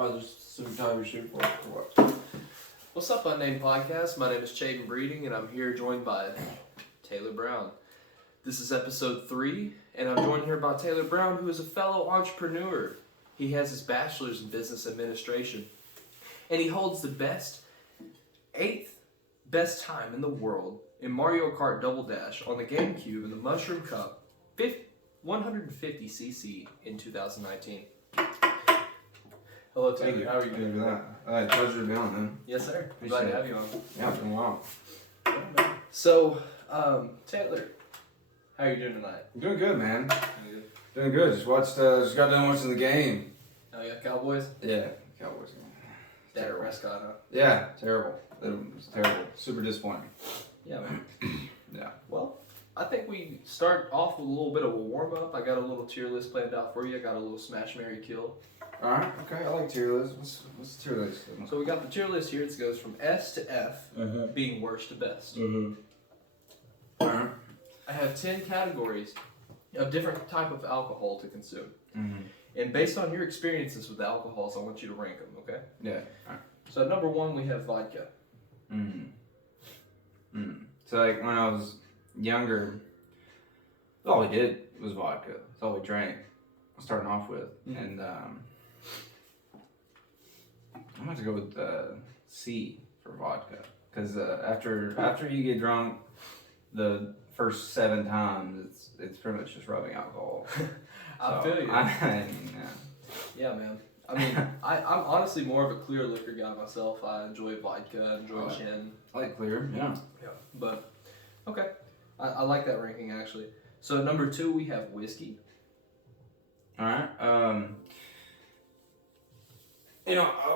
Why just super time you shoot for or what? What's up, Unnamed Podcast? My name is Chaden Breeding, and I'm here joined by Taylor Brown. This is episode 3, and I'm joined here by Taylor Brown, who is a fellow entrepreneur. He has his bachelor's in business administration, and he holds the 8th best time in the world in Mario Kart Double Dash on the GameCube in the Mushroom Cup 150cc in 2019. Hello, Taylor. How are you doing? Pleasure to be on, man. Yes, sir. Appreciate Glad to it. have you on. Yeah, it's been a while. So, Taylor, how are you doing tonight? I'm doing good, man. You good? Doing good. Just got done watching the game. Oh, yeah, Cowboys? Yeah, Cowboys. Dak Prescott, huh? Yeah, terrible. It was terrible. Super disappointing. Yeah, man. Yeah. Well, I think we start off with a little bit of a warm-up. I got a little tier list planned out for you. I got a little smash, marry, kill. All right. Okay. I like tier list. What's the tier list? So we got the tier list here. It goes from S to F, being worst to best. All right. I have 10 categories of different type of alcohol to consume. Mm-hmm. And based on your experiences with alcohols, I want you to rank them, okay? Yeah. All right. So at number 1, we have vodka. So like when I was younger, all we did was vodka. That's all we drank. Starting off with, and I'm going to go with C for vodka, because after you get drunk, the first 7 times it's pretty much just rubbing alcohol. I feel you. Yeah. Yeah, man. I mean, I'm honestly more of a clear liquor guy myself. I enjoy vodka, I enjoy gin. I like clear, yeah. Yeah, but okay, I like that ranking actually. So at number 2 we have whiskey. All right.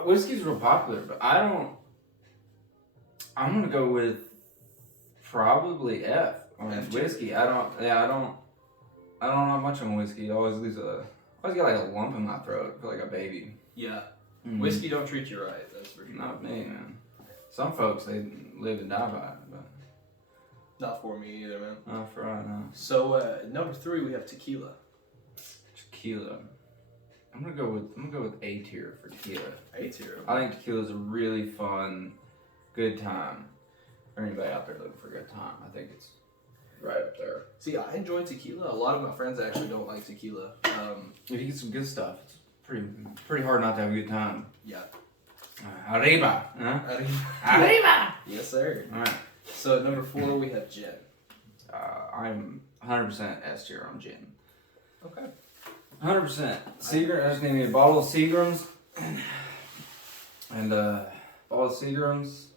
Whiskey's real popular, but I'm gonna go with probably F on F whiskey. I don't know much on whiskey. I always get like a lump in my throat. I feel like a baby. Yeah, whiskey don't treat you right. That's for sure. Not me, man. Some folks they live and die by it, but Not for me either, man. not for I know. So at number 3 we have tequila. Tequila. I'm gonna go with A tier for tequila. A tier. I think tequila is a really fun, good time. For anybody out there looking for a good time, I think it's right up there. See, I enjoy tequila. A lot of my friends actually don't like tequila. If you get some good stuff, it's pretty hard not to have a good time. Yeah. Arriba, huh? Arriba! Yes, sir. All right. So at number 4 we have gin. I'm 100% S tier on gin. Okay. 100%. Seagram. I just need me a bottle of Seagrams and a bottle of Seagrams.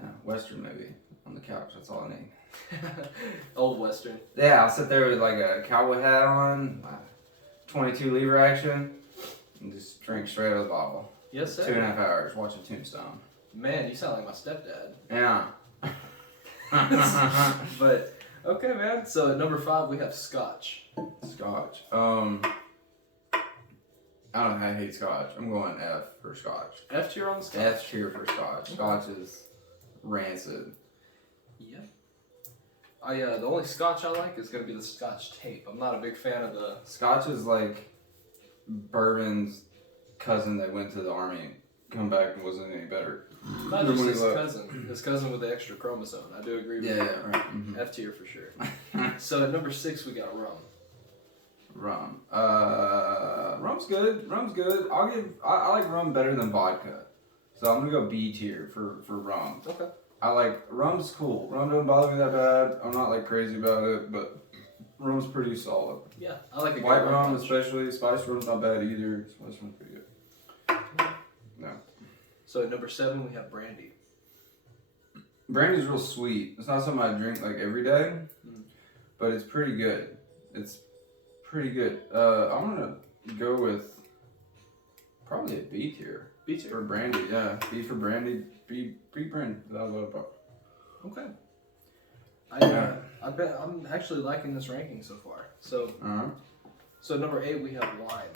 Yeah, Western maybe on the couch. That's all I need. Old Western. Yeah, I'll sit there with like a cowboy hat on, 22 lever action, and just drink straight out of the bottle. Yes, sir. 2.5 hours watching Tombstone. Man, you sound like my stepdad. Yeah. But okay, man. So at number 5 we have scotch. Scotch. I hate Scotch. I'm going F for Scotch. F tier on the scotch. F tier for Scotch. Scotch is rancid. Yeah. The only scotch I like is gonna be the Scotch tape. I'm not a big fan of the. Scotch is like bourbon's cousin that went to the army and come back and wasn't any better. Not just his cousin. His cousin with the extra chromosome. I do agree with you. Yeah, right. Mm-hmm. F tier for sure. So at number 6 we got rum. Rum. Rum's good. Rum's good. I like rum better than vodka. So I'm gonna go B tier for rum. Okay. Rum's cool. Rum doesn't bother me that bad. I'm not like crazy about it, but rum's pretty solid. Yeah, I like a good White rum punch. especially. Spiced rum's not bad either. Spiced rum's pretty good. No. So at number 7 we have brandy. Brandy's real sweet. It's not something I drink like every day, but it's pretty good. It's pretty good. I'm gonna go with probably a B tier. B tier. For brandy, yeah. B for brandy. B brandy. That's what about. Okay. I bet I'm actually liking this ranking so far. So So number 8 we have wine.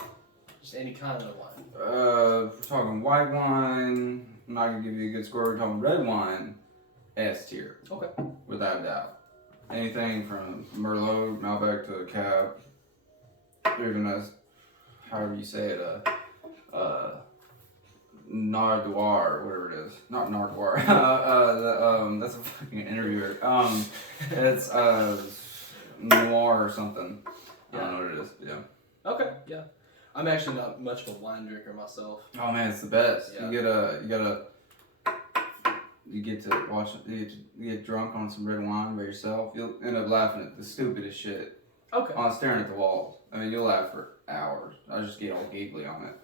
Just any kind of wine. We're talking white wine. I'm not gonna give you a good score. We're talking red wine. S tier. Okay. Without a doubt. Anything from Merlot, Malbec to Cab. Even as however you say it, Nardoir, whatever it is. Not Nardoir. That's a fucking interviewer. It's Noir or something. I don't know what it is. But yeah. Okay. Yeah. I'm actually not much of a wine drinker myself. Oh man, it's the best. Yeah. You get to watch. You get drunk on some red wine by yourself. You'll end up laughing at the stupidest shit. Okay. On staring at the walls. I mean, you'll laugh for hours. I just get all giggly on it.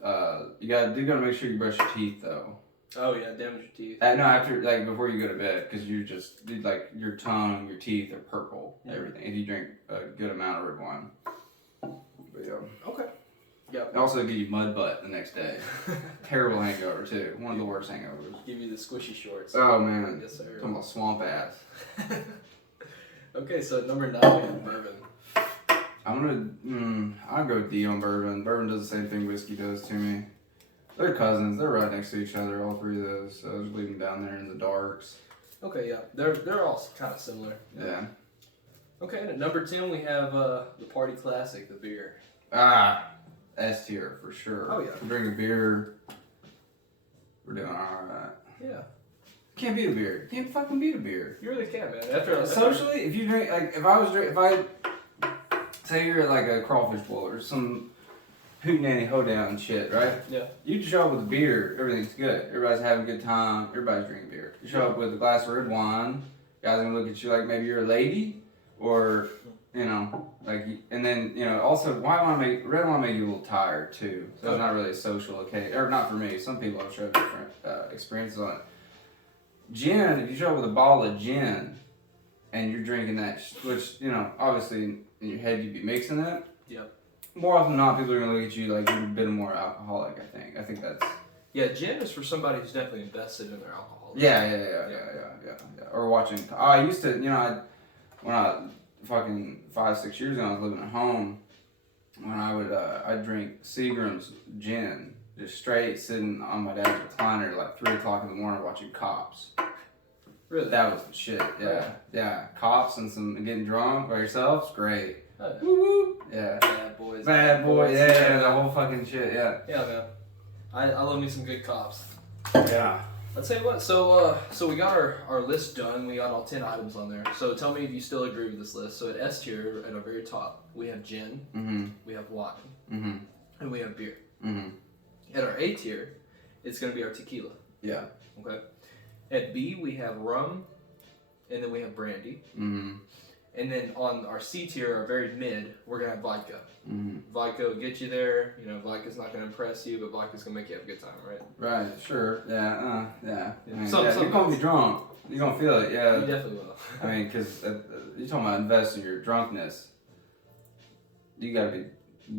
You gotta make sure you brush your teeth though. Oh yeah, damage your teeth. No, after before you go to bed, because your tongue, your teeth are purple. Yeah. Everything. If you drink a good amount of red wine. But yeah. Okay. Yeah. It also give you mud butt the next day. Terrible hangover too. One of the worst hangovers. Give you the squishy shorts. Oh man. Yes sir. Talking about swamp ass. Okay, so number 9 we have bourbon. I'll go D on bourbon. Bourbon does the same thing whiskey does to me. They're cousins. They're right next to each other, all three of those. So I just leave them down there in the darks. Okay, yeah, they're all kind of similar. Yeah. Okay, and at number 10 we have the party classic, the beer. S tier for sure. Oh, yeah. If we're drinking beer, we're doing alright. Yeah. Can't beat a beer. Can't fucking beat a beer. You really can, man. After Socially, if you drink, like, say you're at like a crawfish bowl or some hootenanny hoedown shit, right? Yeah. You just show up with a beer, everything's good. Everybody's having a good time. Everybody's drinking beer. You show up with a glass of red wine. Guys are gonna look at you like maybe you're a lady, or and then also red wine make you a little tired too. So it's not really a social occasion, or not for me. Some people have showed different experiences on it. Gin, if you show up with a bottle of gin, and you're drinking that, which obviously in your head you'd be mixing it. Yep. More often than not, people are gonna look at you like you've been more alcoholic. I think that's. Yeah, gin is for somebody who's definitely invested in their alcohol. Yeah. Or watching. I used to, when I fucking 5-6 years ago, I was living at home. When I'd drink Seagram's gin, just straight sitting on my dad's recliner at like 3 o'clock in the morning watching Cops. Really? That was the shit. Yeah. Cops and some getting drunk by yourself. It's great. Oh, yeah. Woo woo. Yeah. Bad boys. Yeah, the whole fucking shit. Yeah. Yeah, man. I love me some good Cops. Yeah. I'll tell you what, so we got our list done. We got all 10 items on there. So tell me if you still agree with this list. So at S tier, at our very top, we have gin, we have wine, and we have beer. At our A tier, it's going to be our tequila. Yeah. Okay. At B, we have rum, and then we have brandy. And then on our C tier, our very mid, we're going to have vodka. Vodka will get you there. Vodka's not going to impress you, but vodka's going to make you have a good time, right? Right, sure. Yeah, yeah. I mean, Some you're going to be drunk. You're going to feel it, yeah. You definitely will. I mean, because you're talking about investing your drunkenness. You got to be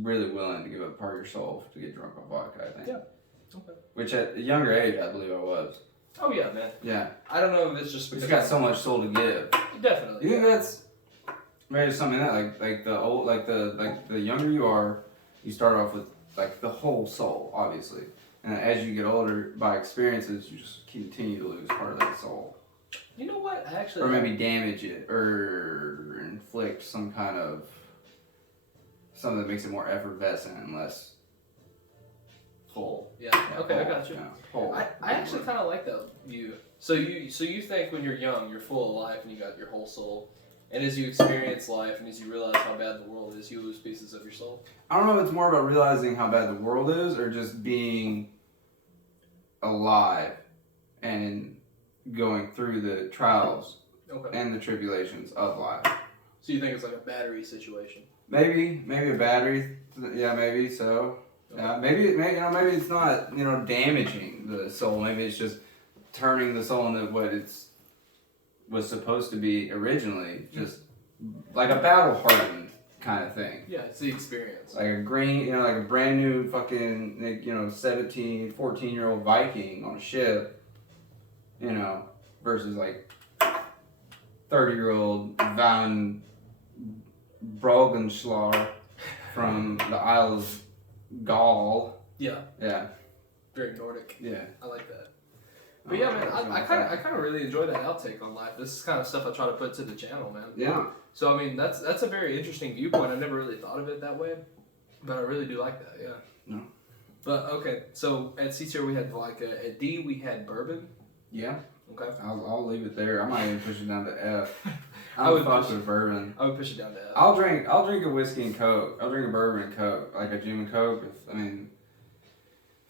really willing to give up part of your soul to get drunk on vodka, I think. Yeah. Okay. Which at a younger age, I believe I was. Oh, yeah, man. Yeah. I don't know if it's just because... It's got so much soul to give. Definitely. You think that's... Maybe something like that, the younger you are, you start off with like the whole soul, obviously, and as you get older, by experiences, you just continue to lose part of that soul. You know what? Actually, or maybe damage it or inflict some kind of something that makes it more effervescent and less full. Yeah. Okay, I got you. Full. I actually kind of like that view. So you think when you're young, you're full of life and you got your whole soul. And as you experience life and as you realize how bad the world is, you lose pieces of your soul? I don't know if it's more about realizing how bad the world is or just being alive and going through the trials and the tribulations of life. So you think it's like a battery situation? Maybe a battery. Yeah, maybe so. Okay. Yeah, maybe it's not damaging the soul. Maybe it's just turning the soul into what it's was supposed to be originally, just like a battle-hardened kind of thing. Yeah, it's the experience. Like a like a brand new fucking, 17, 14-year-old Viking on a ship, versus like 30-year-old Van Broggenschlar from the Isle of Gaul. Yeah. Yeah. Very Nordic. Yeah. I like that. But yeah, man, I kind of really enjoy that outtake on life. This is kind of stuff I try to put to the channel, man. Yeah. So I mean, that's a very interesting viewpoint. I never really thought of it that way, but I really do like that. Yeah. No. But okay, so at C tier we had vodka. At D we had bourbon. Yeah. Okay. I'll leave it there. I might even push it down to F. I would fuck push with bourbon. I would push it down to F. I'll drink a whiskey and Coke. I'll drink a bourbon and Coke, like a gin and Coke. If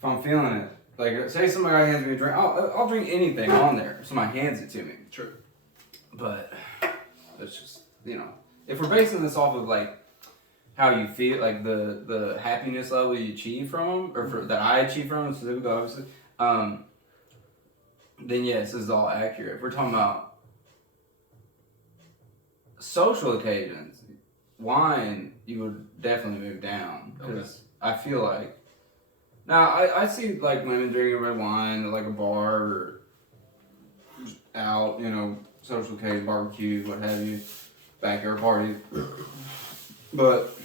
I'm feeling it, like say somebody hands me a drink, I'll drink anything on there. If somebody hands it to me. True. But it's just if we're basing this off of like how you feel, like the happiness level you achieve from them, or that I achieve from them, specifically, obviously, then yes, this is all accurate. If we're talking about social occasions, wine, you would definitely move down, because I feel like now I see like women drinking red wine at like a bar or just out, social occasion, barbecue, what have you, backyard parties, but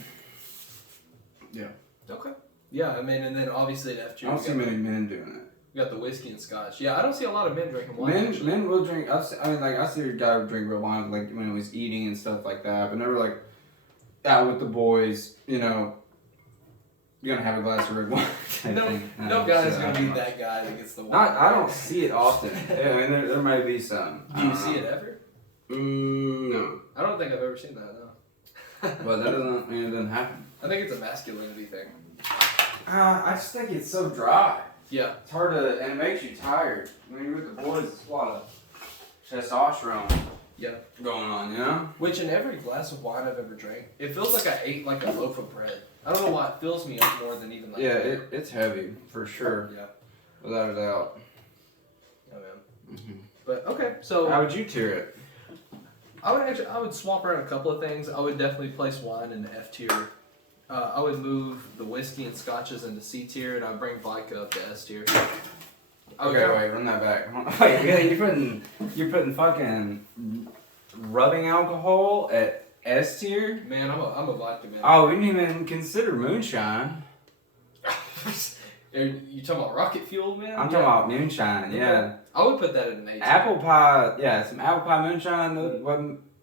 yeah. Okay. Yeah, I mean, and then obviously at F tier I don't see many men doing it. we got the whiskey and scotch. Yeah, I don't see a lot of men drinking wine. Men will drink. I see a guy would drink red wine like when he was eating and stuff like that, but never like out with the boys. You're gonna have a glass of red wine. No guy's gonna be that guy that gets the wine. I don't see it often. Yeah, I mean, there might be some. Do you see it ever? No. I don't think I've ever seen that. No. But that doesn't mean it doesn't happen. I think it's a masculinity thing. I just think it's so dry. Yeah. It's hard to, and it makes you tired. When you're with the boys, it's a lot of testosterone. Yeah. Going on, Which in every glass of wine I've ever drank, it feels like I ate like a loaf of bread. I don't know why it fills me up more than even like. Yeah, it's heavy for sure. Yeah. Without a doubt. Yeah, man. Mm-hmm. But okay, so How would you tier it? I would swap around a couple of things. I would definitely place wine in the F tier. I would move the whiskey and scotches into C tier, and I'd bring vodka up to S tier. Okay, wait, run that back. Wait, yeah, you're putting fucking rubbing alcohol at S tier? Man, I'm a vodka man. Oh, we didn't even consider moonshine. You talking about rocket fuel, man? I'm talking about moonshine, yeah. I would put that in an A tier. Apple pie, yeah, some apple pie moonshine,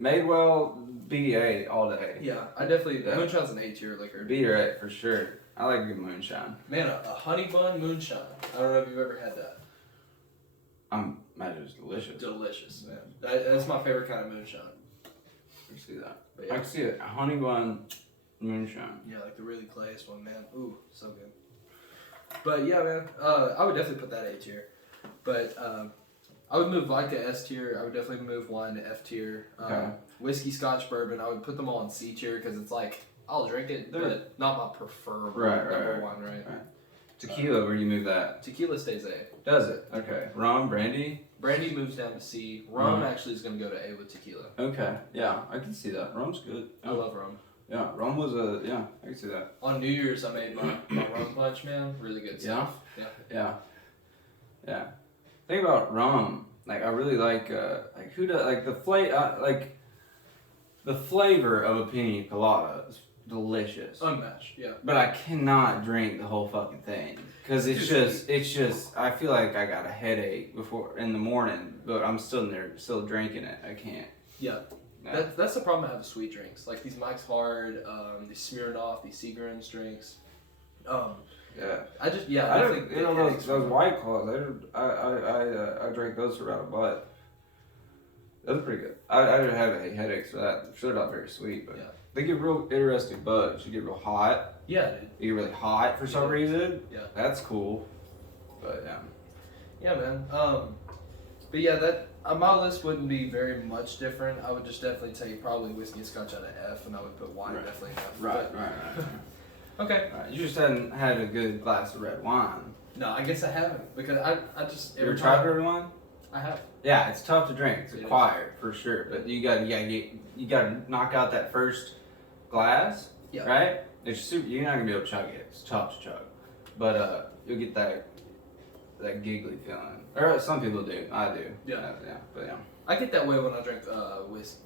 Madewell, BDA all day. Yeah, I definitely, moonshine's an A tier liquor. BDA for sure. I like good moonshine. Man, a honey bun moonshine. I don't know if you've ever had that. Imagine it's delicious. Delicious, man. That's my favorite kind of moonshine. I can see that. But yeah. I can see it. A honey bun moonshine. Yeah, like the really clayest one, man. Ooh, so good. But yeah, man, I would definitely put that A tier. But I would move vodka S tier. I would definitely move wine to F tier. Okay. Whiskey, scotch, bourbon. I would put them all in C tier because it's like I'll drink it, but not my preferred number one, right? Tequila, where do you move that? Tequila stays A. Does it? Okay. Rum, brandy? Brandy moves down to C. Rum actually is going to go to A with tequila. Okay. Yeah, I can see that. Rum's good. I love rum. Yeah, rum was I can see that. On New Year's, I made my rum punch, man. Really good stuff. Yeah. Think about rum. Like, I really like who does, like, the flavor of a pina colada is delicious. Unmatched, yeah. But I cannot drink the whole fucking thing. Because it's just, I feel like I got a headache in the morning, but I'm still drinking it. I can't. Yeah. No. That's the problem I have with sweet drinks. Like these Mike's Hard, these Smirnoff, these Seagram's drinks. Yeah. I think those White Claws. I drank those for about a butt. Those are pretty good. I didn't have any headaches for that. They're not very sweet, but they get real interesting bugs. You get real hot. Yeah, dude. You get really hot for some reason. Yeah. That's cool. But yeah. Yeah, man. But yeah, that my list wouldn't be very much different. I would just definitely take probably whiskey and scotch out of F, and I would put wine definitely in F. Right. Okay. Right. You just hadn't had a good glass of red wine. No, I guess I haven't because I just you ever tried red wine? I have. Yeah, it's tough to drink. It's acquired for sure, but you gotta knock out that first glass. Yeah. Right. It's super. You're not gonna be able to chug it. It's tough to chug, but you'll get that giggly feeling. Or some people do. I do. Yeah. But yeah. I get that way when I drink whiskey,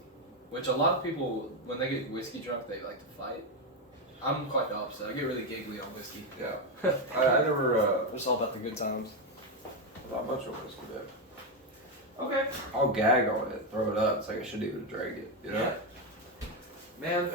which a lot of people when they get whiskey drunk they like to fight. I'm quite the opposite. I get really giggly on whiskey. Yeah. I never. It's all about the good times. Not much of whiskey, but. Okay. I'll gag on it, throw it up. It's like I shouldn't even drink it. You know. Yeah. Man.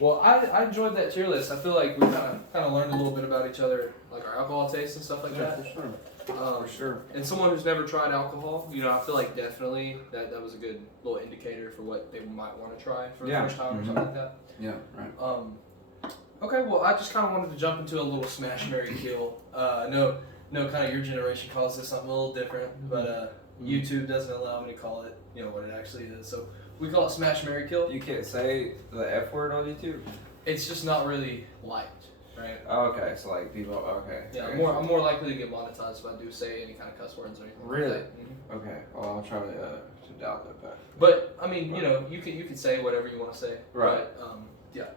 Well, I enjoyed that tier list. I feel like we kind of learned a little bit about each other, like our alcohol tastes and stuff like that. for sure. For sure. And someone who's never tried alcohol, I feel like definitely that was a good little indicator for what they might want to try for the first time or something like that. Yeah, right. Okay, well, I just kind of wanted to jump into a little smash, marry, kill. I know kind of your generation calls this something a little different, but YouTube doesn't allow me to call it, what it actually is. So we call it smash, marry, kill. You can't say the F word on YouTube? It's just not really liked, right? Oh, okay, so like people, okay. Yeah, I'm more likely to get monetized if I do say any kind of cuss words or anything. Really? Like that. Okay, well, I'll try to doubt that back. But I mean, you can say whatever you want to say. Right. But, yeah.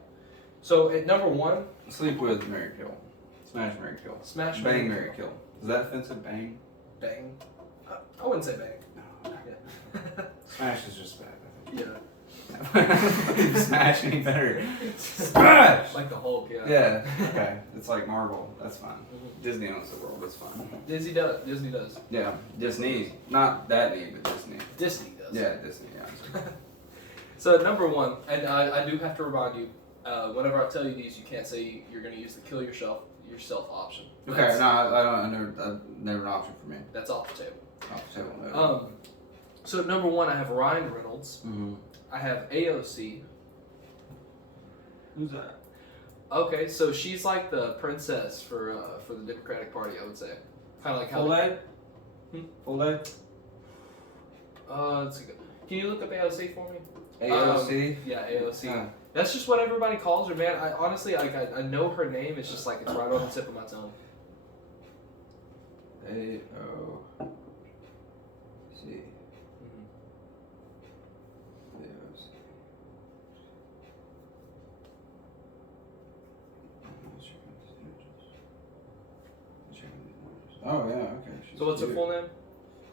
So at number 1, Sleep with, marry, kill. Smash, marry, kill. smash, Bang, marry, kill. Is that offensive? Bang? bang. I wouldn't say bang. No. Yeah. Smash is just bad, I think. Yeah. Smash any better. Smash! Like the Hulk. Yeah. Yeah, okay. It's like Marvel. That's fine. Mhm. Disney owns the world. That's fine. Disney does. Disney does. Yeah, Disney. Not that knee, but Disney. Disney does. Yeah, Disney, yeah. So at number 1, and I do have to remind you, whenever I tell you these, you can't say you're going to use the kill yourself option. Okay, no, I never an option for me. That's off the table. Off the table, no. So at number 1, I have Ryan Reynolds. Mm-hmm. I have AOC. Who's that? Okay, so she's like the princess for the Democratic Party, I would say. Kind of like how. Full day? Hmm? Full day? Can you look up AOC for me? AOC? Yeah, AOC. Yeah. That's just what everybody calls her, man. I honestly, I know her name. It's just like it's right on the tip of my tongue. AOC. Oh yeah, okay. She's So what's her cute. full name?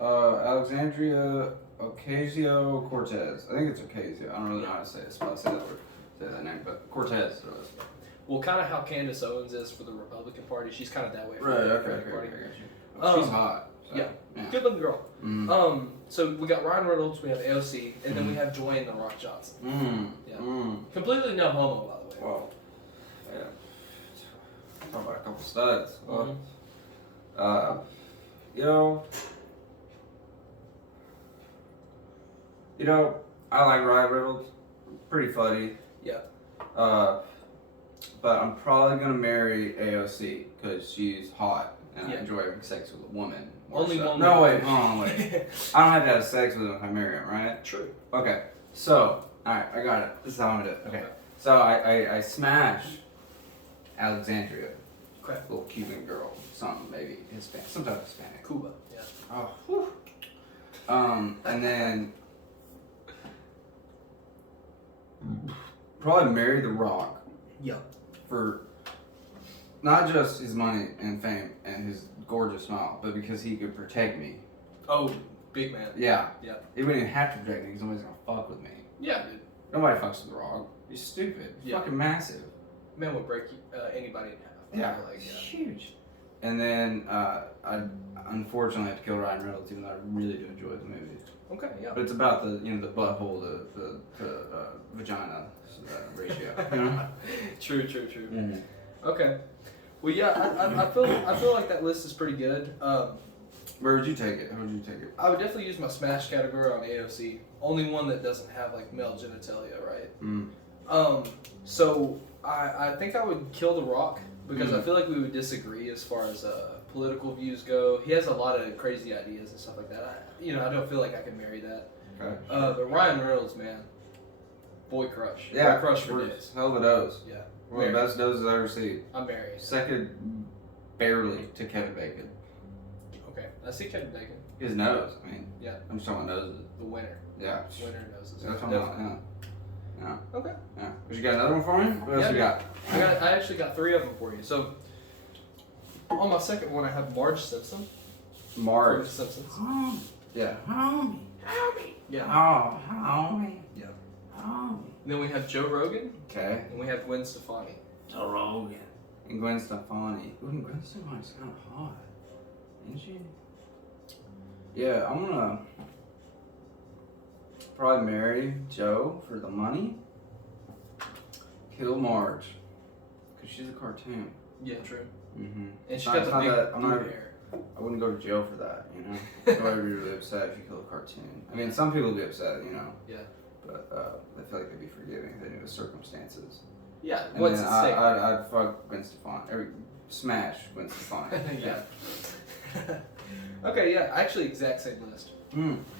Alexandria Ocasio-Cortez. I think it's Ocasio. I don't really know how to say it. Say that name, but Cortez. Well, kind of how Candace Owens is for the Republican Party. She's kind of that way for Right. the Okay. Democratic Party. I got you. She's hot. So, yeah. Yeah. Good looking girl. Mm. So we got Ryan Reynolds, we have AOC, and then we have Dwayne The Rock Johnson. Yeah. Completely no homo, by the way. Well, yeah. Talk about a couple studs. Mhm. I like Ryan Reynolds. Pretty funny. Yeah. But I'm probably gonna marry AOC because she's hot and I Yeah. enjoy having sex with a woman. Only so. one. No, wait, hold on, wait. I don't have to have sex with him if I marry him, right? True. Okay, so, alright, I got it. This is how I'm gonna do it. Okay. So I smash Alexandria. Okay. Little Cuban girl. Something, maybe Hispanic. Some type of Hispanic. Cuba. Yeah. Oh, whew. And then probably marry The Rock Yeah. for not just his money and fame and his gorgeous smile, but because he could protect me. Oh, big man. Yeah. Yeah. He wouldn't even have to protect me because nobody's gonna fuck with me. Yeah, dude. Nobody fucks with The Rock. He's stupid. He's Yeah. fucking massive. Man would break anybody in half. Yeah. Like, He's huge. And then I unfortunately have to kill Ryan Reynolds, even though I really do enjoy the movie. Okay. Yeah. But it's about the the butthole to vagina ratio. You know? True. Mm-hmm. Okay. Well, yeah, I feel like that list is pretty good. Where would you take it? How would you take it? I would definitely use my smash category on AOC. Only one that doesn't have like male genitalia, right? Mm. So I think I would kill The Rock because I feel like we would disagree as far as political views go. He has a lot of crazy ideas and stuff like that. I don't feel like I can marry that. Okay. But Ryan Reynolds, man, boy crush. Yeah. Boy crush for we're days. hell of a dose. Yeah. One of the best doses I've ever seen. I'm married. Second, barely to Kevin Bacon. Okay. I see Kevin Bacon. His nose. I mean. Yeah. I'm just talking about noses. The winner. Yeah. Winner noses. That's what I'm talking about. Yeah. Okay. Yeah. But you got another one for me? What else Yeah. you got? I actually got 3 of them for you. So on my second one, I have Marge Simpson. Marge. From The Simpsons. Homie. Yeah. Homie. Yeah. Oh, homie. Yeah. Homie. Then we have Joe Rogan, Okay. and we have Gwen Stefani. Joe Rogan. And Gwen Stefani. Ooh, Gwen Stefani's kind of hot. Isn't she? Yeah, I'm gonna probably marry Joe for the money. kill Marge. Because she's a cartoon. Yeah, true. Mm-hmm. And she got the big blue hair. I wouldn't go to jail for that, you know? Nobody would be really upset if you kill a cartoon. I mean, some people would be upset, you know? Yeah. But I feel like they'd be forgiving if they knew the circumstances. Yeah, And what's then at stake? I'd fuck Gwen Stefani. Smash Gwen Stefani. Yeah. Okay, yeah, actually exact same list.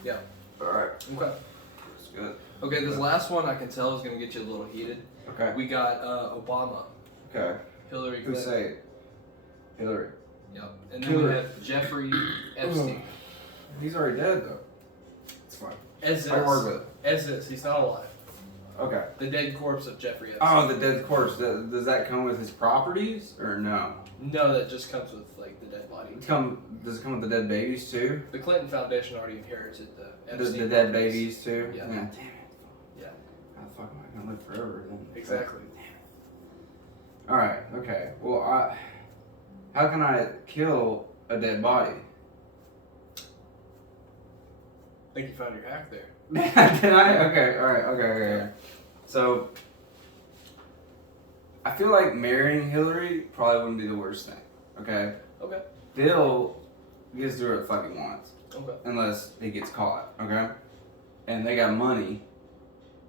Yeah. Alright. Okay. That's good. Okay, this last one I can tell is going to get you a little heated. Okay. We got Obama, Okay. Hillary Who Clinton. say it? Hillary. Yep. And then we have Jeffrey Epstein. He's already dead, though. It's fine. As I work this, with it. as this, he's not alive. Okay. The dead corpse of Jeffrey Epstein. Oh, the dead corpse. Does that come with his properties or no? No, that just comes with like the dead body. Does it come with the dead babies too? The Clinton Foundation already inherited the Epstein. The dead properties. babies too? Yeah. Damn it. Yeah. How the fuck am I gonna live forever then? Exactly. Alright, okay. Well, how can I kill a dead body? I think you found your hack there. Can I? Okay, alright, okay. So, I feel like marrying Hillary probably wouldn't be the worst thing. Okay? Okay. Bill gets to do what the fuck he wants. Okay. Unless he gets caught, okay? And they got money,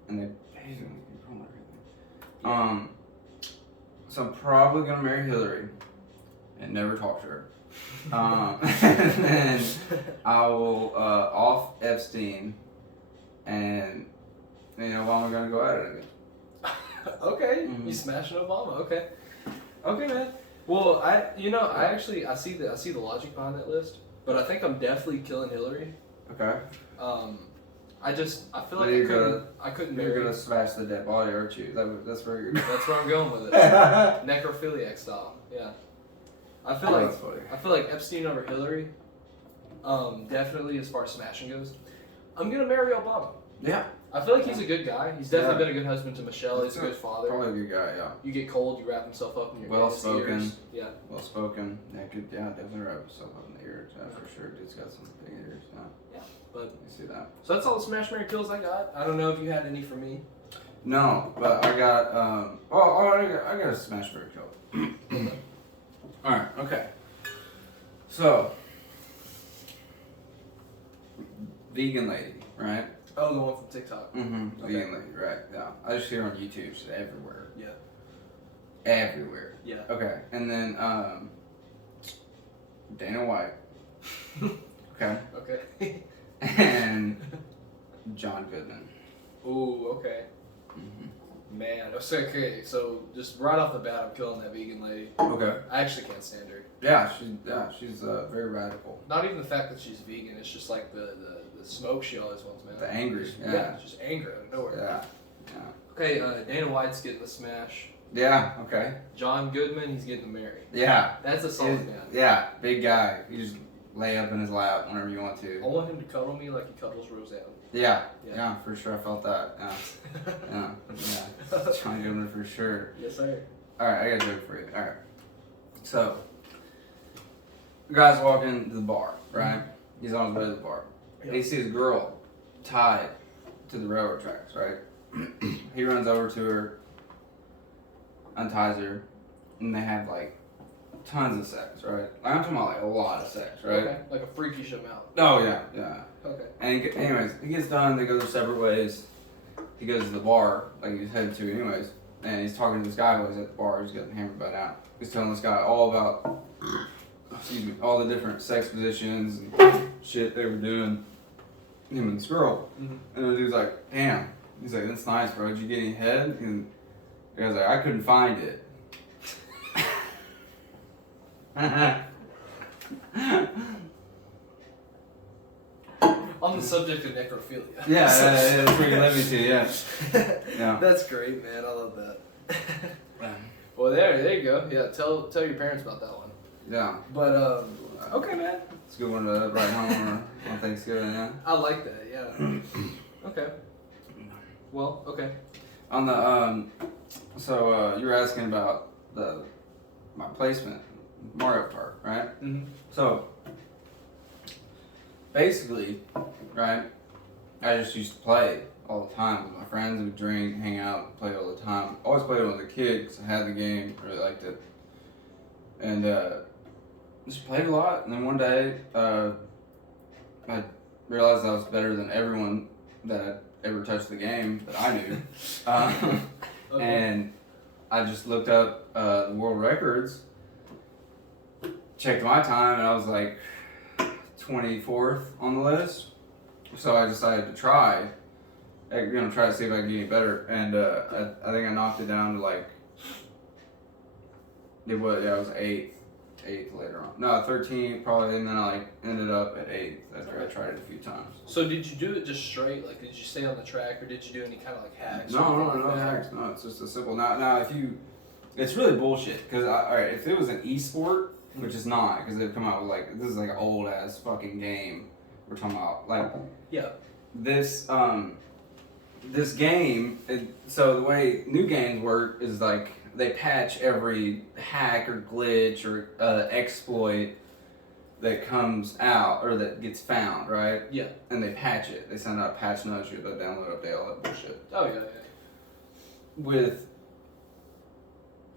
and they pay him and everything. So I'm probably gonna marry Hillary and never talk to her. And then I will off Epstein, and Obama gonna go at it again. Okay. Mhm. You smashing Obama. Okay. Okay, man. Well, I see the logic behind that list, but I think I'm definitely killing Hillary. Okay. I feel like I couldn't You're marry. gonna smash the dead body, aren't you? That's where you're. That's where I'm going with it. Necrophiliac style. Yeah. I feel That's funny. like Epstein over Hillary. Definitely as far as smashing goes. I'm gonna marry Obama. Yeah. I feel like he's a good guy. He's definitely Yeah. been a good husband to Michelle. He's a good father. Probably a good guy. Yeah. You get cold, you wrap himself up in your Well his spoken. ears. Yeah. Well spoken. Yeah, good. Yeah, definitely wrap himself up in the ears. Yeah, for sure. Dude's got some big ears. Yeah. Yeah. But You see that? so that's all the smash marry kills I got. I don't know if you had any for me. No, but I got I got a smash burger kill. All right. Okay. So, vegan lady, right? Oh, the one from TikTok. Mm-hmm. Okay. Vegan lady, right? Yeah. I just see her on YouTube. She's everywhere. Yeah. Everywhere. Yeah. Okay. And then Dana White. Okay. Okay. And John Goodman. Ooh, okay. Mm-hmm. Man, okay, so just right off the bat, I'm killing that vegan lady. Okay. I actually can't stand her. Yeah, she's very radical. Not even the fact that she's vegan, it's just like the smoke she always wants, man. The angry. Yeah, Yeah. just anger out of nowhere. Yeah. Yeah. Okay, Dana White's getting the smash. Yeah. Okay. John Goodman, he's getting the Mary. Yeah. That's a solid man. Yeah. Big guy. You just lay up in his lap whenever you want I to. want him to cuddle me like he cuddles Roseanne. Yeah. Yeah. Yeah. For sure. I felt that. Yeah. Yeah. Yeah. John Goodman for sure. Yes, sir. All right. I got a joke for you. All right. So, the guy's walking to the bar, right? He's on his way to the bar. Yeah. He sees a girl tied to the railroad tracks, right? He runs over to her, unties her, and they have like tons of sex, right? I'm talking about like a lot of sex, right? Okay, like a freakish amount. Oh yeah, yeah. Okay. And anyways, he gets done. They go their separate ways. He goes to the bar, like he's headed to, anyways. And he's talking to this guy while he's at the bar. He's getting hammered by now. He's telling this guy all about, all the different sex positions and shit they were doing. Him and this girl. Mm-hmm. And the dude's like, damn. He's like, that's nice, bro. Did you get any head? And the guy's like, I couldn't find it. On the subject of necrophilia. Yeah, that's where you led me to, yeah. Yeah. That's great, man. I love that. Well, there you go. Yeah, tell your parents about that one. Yeah. But okay, man. It's a good one to write home on Thanksgiving, yeah. I like that. Yeah. Okay. Well, okay. On the so you were asking about my placement, Mario Kart, right? Mm-hmm. So basically, right, I just used to play all the time with my friends. Would drink, hang out, play all the time. Always played it when I was a kid because I had the game, really liked it, and just played a lot. And then one day, I realized I was better than everyone that had ever touched the game that I knew, Okay. and I just looked up the world records, checked my time, and I was like 24th on the list. So I decided to try to see if I could get any better. And I think I knocked it down to like, it was 8th later on. No, 13th probably, and then I like ended up at 8th after I tried it a few times. So did you do it just straight? Like, did you stay on the track, or did you do any kind of like hacks? No hacks. No, it's just a simple. Now if you, it's really bullshit because alright, if it was an esport, which is not, because they've come out with like, this is like an old ass fucking game we're talking about, like Yeah. this this game. So the way new games work is like they patch every hack or glitch or exploit that comes out or that gets found, right? Yeah. And they patch it. They send out a patch notes, you have to download, update, all that bullshit. Oh yeah. With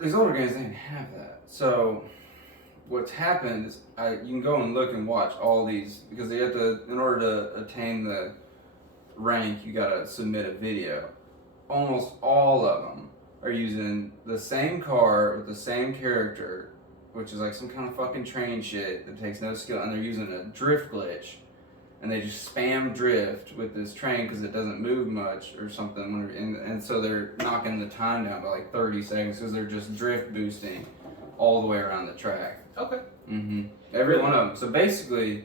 these older games, they didn't have that. So what's happened is you can go and look and watch all these because they have to, in order to attain the rank, you gotta submit a video. Almost all of them are using the same car with the same character, which is like some kind of fucking training shit that takes no skill, and they're using a drift glitch, and they just spam drift with this train because it doesn't move much or something, and so they're knocking the time down by like 30 seconds because they're just drift boosting all the way around the track. Okay. Every one of them. So basically,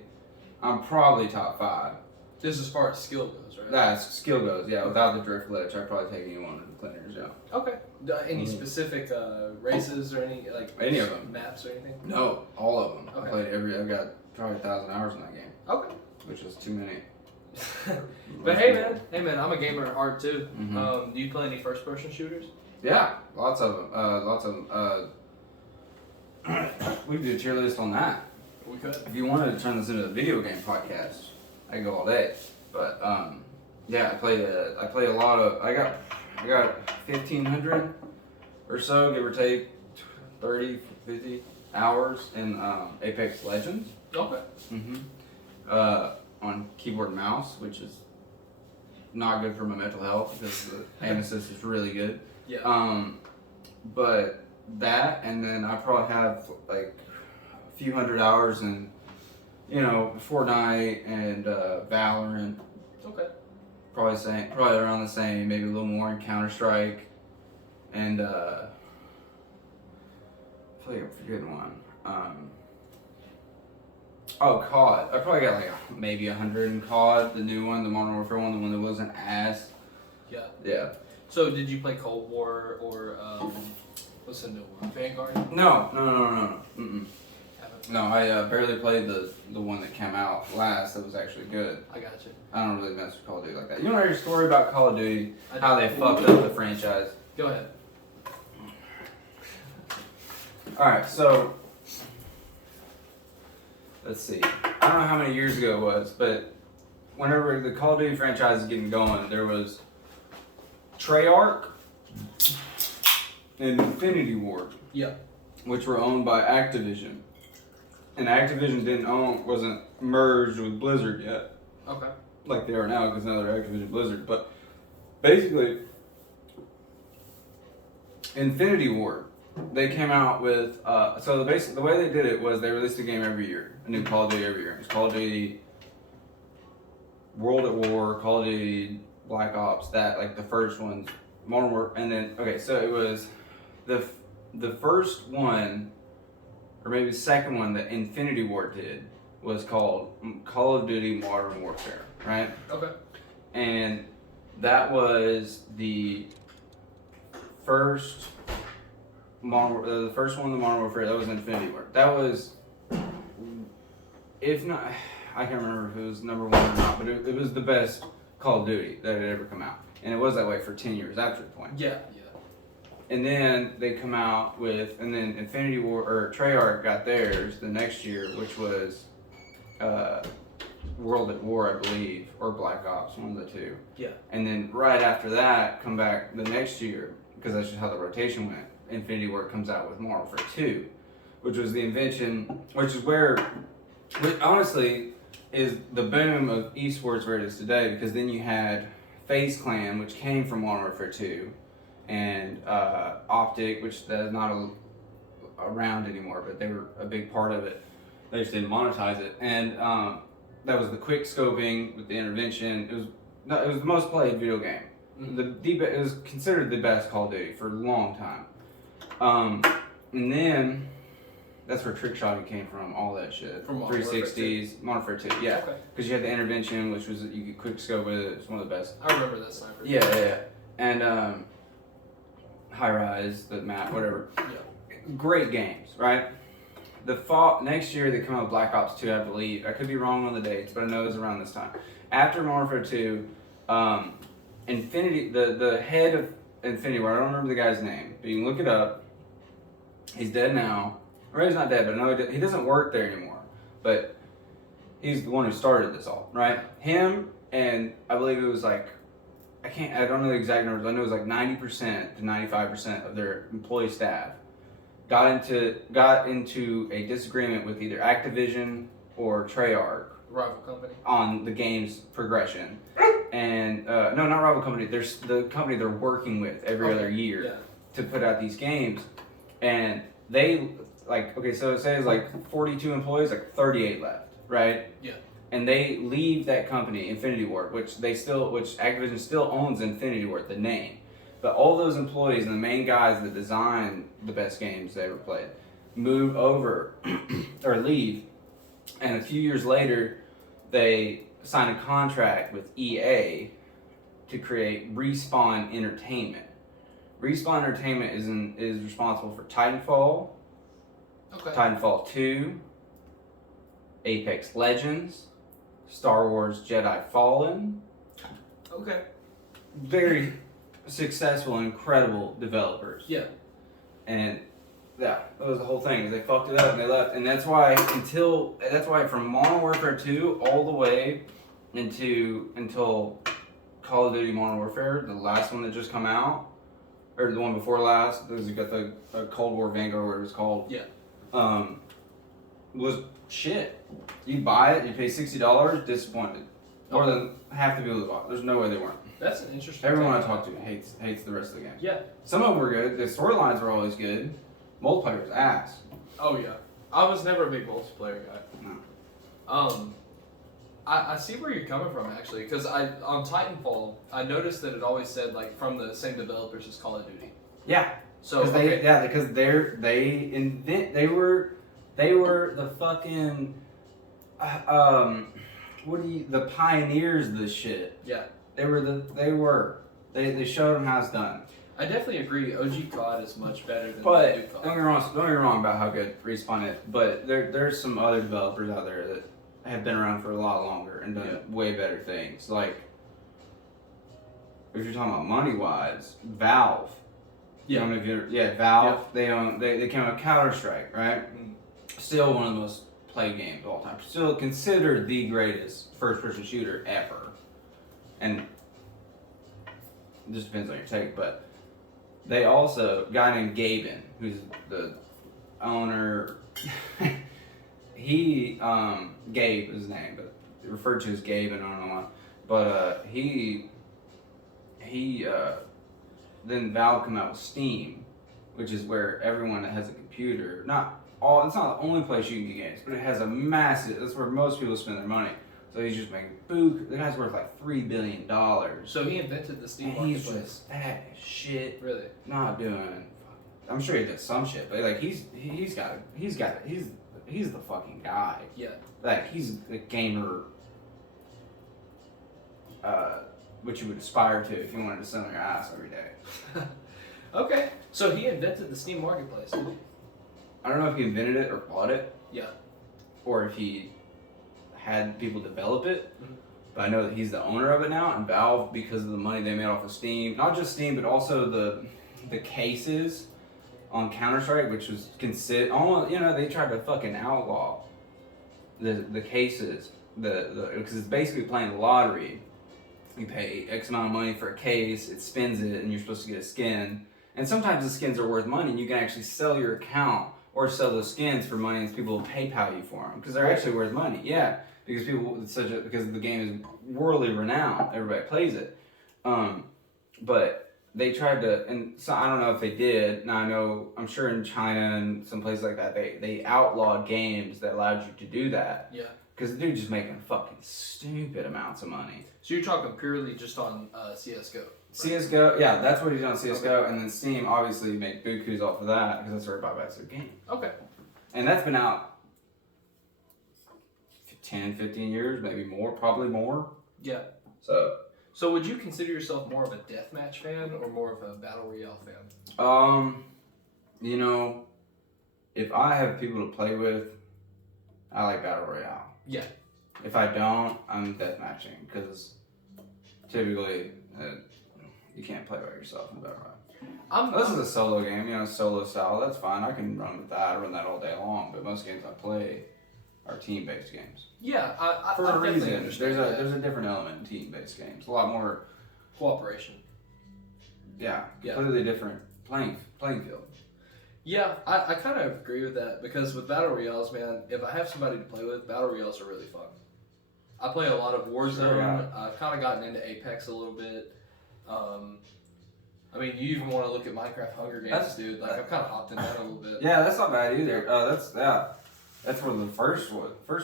I'm probably top 5. This is as far as skill goes, right? That's skill goes, yeah. Without the drift glitch, I'd probably take anyone in the cleaners, yeah. Okay. Any specific races or Any of them. maps or anything? No, all of them. Okay. I played I've got probably 1,000 hours in that game, Okay. which is too many. But hey man, I'm a gamer at heart too. Mhm. Do you play any first-person shooters? Yeah, lots of them. We could do a tier list on that. We could. If you wanted to turn this into a video game podcast, I could go all day. But yeah, I play a lot of. I got 1,500 or so, give or take, 30, 50 hours in Apex Legends. Okay. On keyboard and mouse, which is not good for my mental health because the aim assist is really good. Yeah. But that, and then I probably have like a few hundred hours in, Fortnite and Valorant. Okay. Probably around the same, maybe a little more in Counter-Strike, and I feel like I'm forgetting one. COD. I probably got like maybe 100 in COD, the new one, the Modern Warfare one, the one that wasn't ass. Yeah. Yeah. So did you play Cold War or what's the new one? Vanguard? No. Haven't. No, I barely played the one that came out last that was actually good. I got you. I don't really mess with Call of Duty like that. You want to hear a story about Call of Duty? I How they fucked up the franchise? Go ahead. Alright, so let's see. I don't know how many years ago it was, but whenever the Call of Duty franchise is getting going, there was Treyarch and Infinity Ward. Yeah. Which were owned by Activision. And Activision wasn't merged with Blizzard yet. Okay. Like they are now, because now they're Activision Blizzard. But basically, Infinity Ward, they came out with, the way they did it was they released a game every year, a new Call of Duty every year. It was Call of Duty World at War, Call of Duty Black Ops, the first ones, Modern Warfare, and then, okay, so it was the first one, or maybe the second one that Infinity Ward did was called Call of Duty Modern Warfare, right? Okay. And that was the first the first one, the Modern Warfare, that was Infinity Ward. That was, if not, I can't remember if it was number 1 or not, but it was the best Call of Duty that had ever come out. And it was that way for 10 years after the point. Yeah. And then they come out with, and then Infinity War, or Treyarch got theirs the next year, which was World at War, I believe, or Black Ops, one of the two. Yeah. And then right after that, come back the next year, because that's just how the rotation went. Infinity Ward comes out with Modern Warfare 2, which was the invention, which is which honestly is the boom of esports where it is today, because then you had FaZe Clan, which came from Modern Warfare 2, and Optic, which is not around anymore, but they were a big part of it. They just didn't monetize it, and that was the quick scoping with the intervention. It was the most played video game. It was considered the best Call of Duty for a long time. And then that's where trick shotting came from, all that shit. From 360s, Modern Warfare 2, yeah. Okay. Because you had the intervention, which was you could quick scope with it. It's one of the best. I remember that sniper. Yeah. And High Rise, the map, whatever. Yeah. Great games, right? The fall next year they come out with Black Ops 2, I believe. I could be wrong on the dates, but I know it's around this time. After Modern Warfare 2, Infinity, the head of Infinity Ward, I don't remember the guy's name, but you can look it up. He's dead now. Or he's not dead, but I know he doesn't work there anymore. But he's the one who started this all, right? Him and I believe it was like, I don't know the exact numbers, I know it was like 90% to 95% of their employee staff got into a disagreement with either Activision or Treyarch, rival company, on the game's progression. And no, not rival company. There's the company they're working with every other year to put out these games, and they so it says like 42 employees, like 38 left, right? Yeah. And they leave that company, Infinity Ward, which Activision still owns Infinity Ward, the name. But all those employees and the main guys that design the best games they ever played move over or leave, and a few years later, they sign a contract with EA to create Respawn Entertainment. Respawn Entertainment is responsible for Titanfall, Titanfall 2, Apex Legends, Star Wars Jedi Fallen. Okay. Very successful and incredible developers. Yeah. And that was the whole thing. They fucked it up and they left. And that's why from Modern Warfare 2 all the way until Call of Duty Modern Warfare, the last one that just come out, or the one before last, you got the Cold War Vanguard, whatever it's called. Yeah. Was shit. You buy it, you pay $60, disappointed. More than half the people that bought it. There's no way they weren't. That's an interesting. Everyone I talk to hates the rest of the game. Yeah. Some of them were good. The storylines were always good. Multiplayer was ass. Oh yeah. I was never a big multiplayer guy. No. I see where you're coming from actually, because on Titanfall I noticed that it always said like from the same developers as Call of Duty. Yeah. So because they were the fucking the pioneers of this shit. Yeah. They showed them how it's done. I definitely agree. OG COD is much better than But new COD. don't get me wrong about how good Respawn is. But there's some other developers out there that have been around for a lot longer and done way better things. Like if you're talking about money wise, Valve. Yeah. Valve. Yeah. They came out with Counter-Strike, right? Still one of the most played games of all time. Still considered the greatest first-person shooter ever. And it just depends on your take, but they also, a guy named Gaben, who's the owner, Gabe is his name, but referred to as Gaben, I don't know why. But then Valve come out with Steam, which is where everyone that has a computer, it's not the only place you can get games, but it has that's where most people spend their money. So he's just making the guy's worth like $3 billion. So he invented the Steam He's marketplace. just fat as shit. Really? Not doing. I'm sure he does some shit, but like he's the fucking guy. Yeah. Like he's a gamer. Which you would aspire to if you wanted to sit on your ass every day. Okay. So he invented the Steam marketplace. I don't know if he invented it or bought it. Yeah. Or if he had people develop it. But I know that he's the owner of it now, and Valve, because of the money they made off of Steam, not just Steam, but also the cases on Counter-Strike, which was almost, they tried to fucking outlaw the cases because it's basically playing the lottery. You pay X amount of money for a case, it spins it, and you're supposed to get a skin. And sometimes the skins are worth money, and you can actually sell your account or sell those skins for money, and people will PayPal you for them because they're actually worth money. Yeah, because because the game is worldly renowned, everybody plays it. But they tried to, and so I don't know if they did. Now I'm sure in China and some places like that, they outlawed games that allowed you to do that. Yeah. Because the dude's just making fucking stupid amounts of money. So you're talking purely just on CS:GO. Right? CS:GO, yeah, that's what he's done on CS:GO, and then Steam obviously make bukus off of that because that's where everybody buys their game. Okay. And that's been out 10, 15 years, maybe more, probably more. Yeah. So would you consider yourself more of a deathmatch fan or more of a battle royale fan? You know, if I have people to play with, I like battle royale. Yeah. If I don't, I'm deathmatching because typically you can't play by yourself in battle royale. This is a solo game, you know, solo style. That's fine. I can run with that. I run that all day long. But most games I play are team-based games. Yeah, I for a reason. Understand there's a different element in team-based games. A lot more cooperation. Yeah. Completely different playing field. Yeah, I kind of agree with that because with battle royales, man, if I have somebody to play with, battle royales are really fun. I play a lot of Warzone. Sure, yeah. I've kind of gotten into Apex a little bit. I mean, you even want to look at Minecraft Hunger Games, dude. Like, I've kind of hopped in that a little bit. Yeah, that's not bad either. That's where the first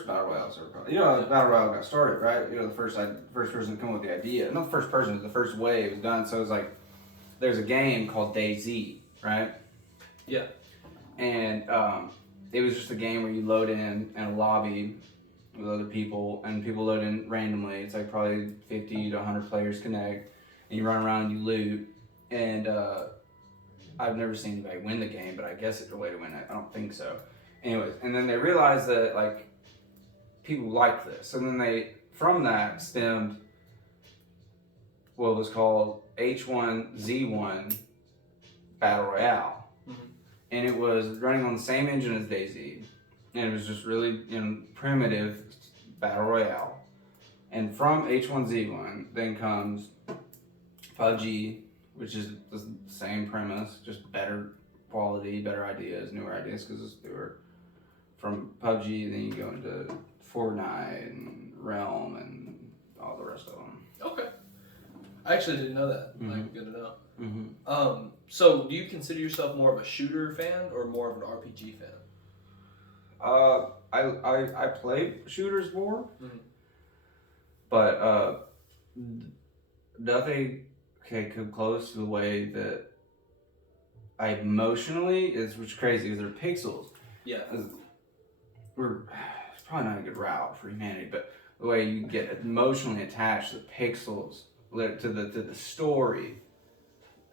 battle royales are called. You know how the battle royale got started, right? You know, the first person to come up with the idea. Not the first person, the first wave was done. So it was like, there's a game called DayZ, right? Yeah. And it was just a game where you load in a lobby with other people, and people load in randomly. It's like probably 50 to 100 players connect, and you run around and you loot. And I've never seen anybody win the game, but I guess it's a way to win it. I don't think so. Anyways, and then they realized that like people liked this, and then from that stemmed what was called H1Z1 Battle Royale. Mm-hmm. And it was running on the same engine as DayZ, and it was just really primitive battle royale. And from H1Z1 then comes PUBG, which is the same premise, just better quality, better ideas, newer ideas because they were from PUBG. Then you go into Fortnite and Realm and all the rest of them. Okay, I actually didn't know that. Mm-hmm. Like, good to know. Mm-hmm. So do you consider yourself more of a shooter fan or more of an RPG fan? I play shooters more, mm-hmm. but nothing can come close to the way that I emotionally which is crazy because they're pixels. Yeah. It's probably not a good route for humanity, but the way you get emotionally attached to the pixels, to the story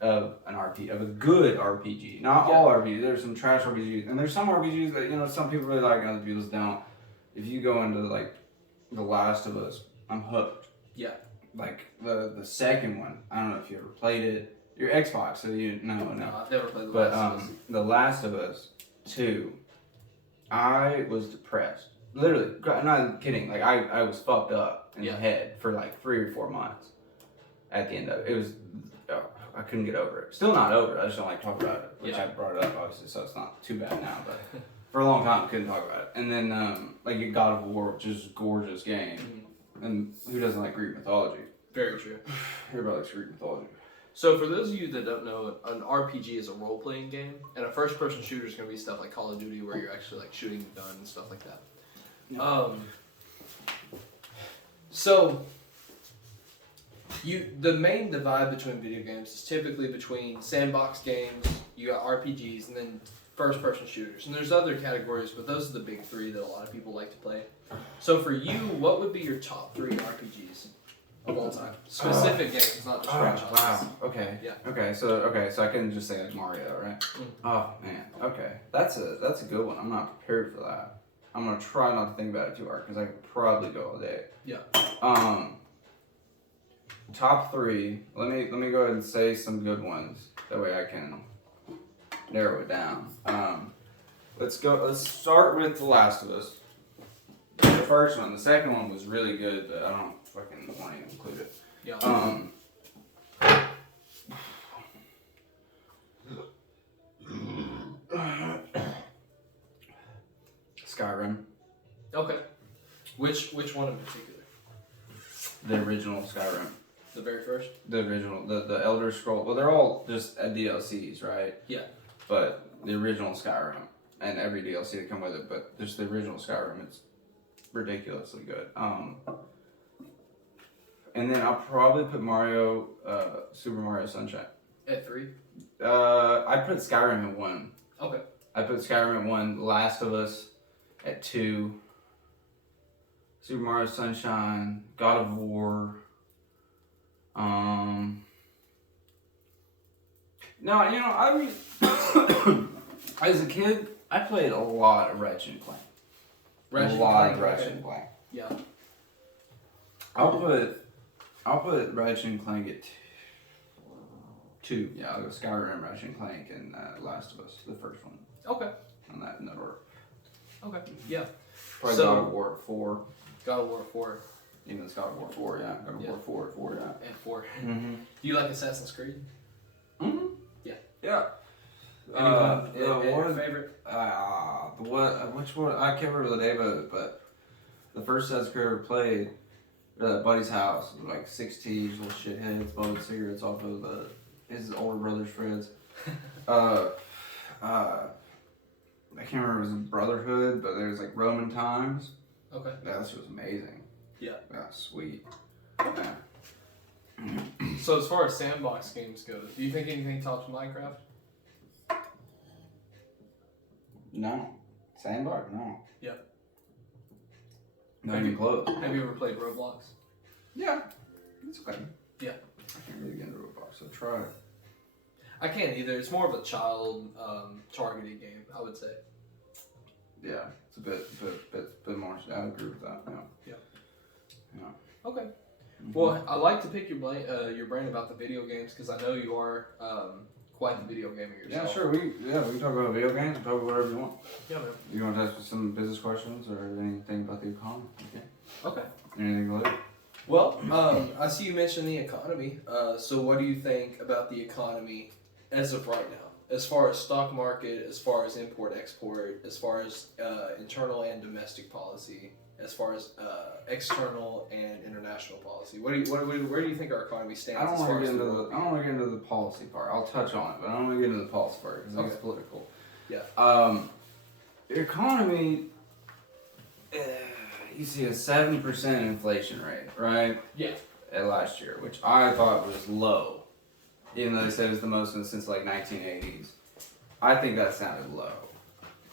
of a good RPG. Not all RPGs. There's some trash RPGs, and there's some RPGs that some people really like and other people don't. If you go into like The Last of Us, I'm hooked. Yeah. Like the second one, I don't know if you ever played it. Your Xbox, so no. I've never played The Last of Us. The Last of Us 2, I was depressed. Literally, I'm not kidding. Like I was fucked up in the head for like 3 or 4 months. At the end of it, it was. I couldn't get over it. Still not over it. I just don't like talk about it, which I brought it up obviously, so it's not too bad now. But for a long time, I couldn't talk about it. And then like God of War, which is a gorgeous game, and who doesn't like Greek mythology? Very true. Everybody likes Greek mythology. So for those of you that don't know, an RPG is a role-playing game, and a first-person shooter is going to be stuff like Call of Duty, where you're actually like shooting the gun and stuff like that. Yeah. So the main divide between video games is typically between sandbox games, you got RPGs, and then first-person shooters. And there's other categories, but those are the big three that a lot of people like to play. So for you, what would be your top 3 RPGs of all time? Specific games, not just franchises. Wow. Okay. Yeah. Okay. So I couldn't just say like Mario, right? Oh man. Okay. That's a good one. I'm not prepared for that. I'm gonna try not to think about it too hard because I could probably go all day. Yeah. Top 3. Let me go ahead and say some good ones. That way I can narrow it down. Let's start with The Last of Us. first one. The second one was really good, but I don't fucking want to include it. Yeah. Skyrim. Okay. Which one in particular? The original Skyrim. The very first? The original, the Elder Scroll. Well, they're all just DLCs, right? Yeah. But the original Skyrim and every DLC that come with it, but just the original Skyrim, it's ridiculously good. And then I'll probably put Super Mario Sunshine. At 3? I put Skyrim at 1. Okay. I put Skyrim at 1. Last of Us at 2. Super Mario Sunshine, God of War. No, I mean, as a kid, I played a lot of Ratchet and Clank. Ratchet and Clank. Yeah. I'll put Ratchet and Clank at 2. Yeah, I'll go Skyrim, Ratchet and Clank, and Last of Us, the first one. Okay. On that in that order. Okay. Yeah. Probably So- God of War at 4. God of War 4 Even it's God of War 4, yeah. God of Yeah. War 4 at 4, yeah. and 4. Mm-hmm. Do you like Assassin's Creed? Mm-hmm. Yeah. Yeah. Anyone? What Favorite? which one? I can't remember the name of it, but the first Assassin's Creed I ever played, at Buddy's house, it was like 16 little shitheads blowing cigarettes off of his older brother's friends. I can't remember if it was Brotherhood, but there was like Roman times. Okay. Yeah, this was amazing. Yeah. Yeah, sweet. Yeah. So as far as sandbox games go, do you think anything tops Minecraft? No. Sandbox? No. Yeah. Not even close. Have you ever played Roblox? Yeah. It's okay. Yeah. I can't really get into Roblox, so try it. I can't either. It's more of a child targeted game, I would say. Yeah, it's a bit more. I agree with that. Yeah. Okay. Mm-hmm. Well, I like to pick your brain about the video games because I know you are quite the video gamer yourself. Yeah, sure. We can talk about video games. Talk about whatever you want. Yeah, man. You want to ask some business questions or anything about the economy? Okay. Okay. Anything related? Well, I see you mentioned the economy. So what do you think about the economy as of right now? As far as stock market, as far as import-export, as far as internal and domestic policy, as far as external and international policy. Where do you think our economy stands? I don't as want far to as get into the the. world I don't want to get into the policy part. I'll touch on it, but I don't want to get into the policy part because Okay. it's political. Yeah. The economy. You see a 70% inflation rate, right? Yeah. At last year, which I thought was low, even though they said it's the most since like 1980s. I think that sounded low.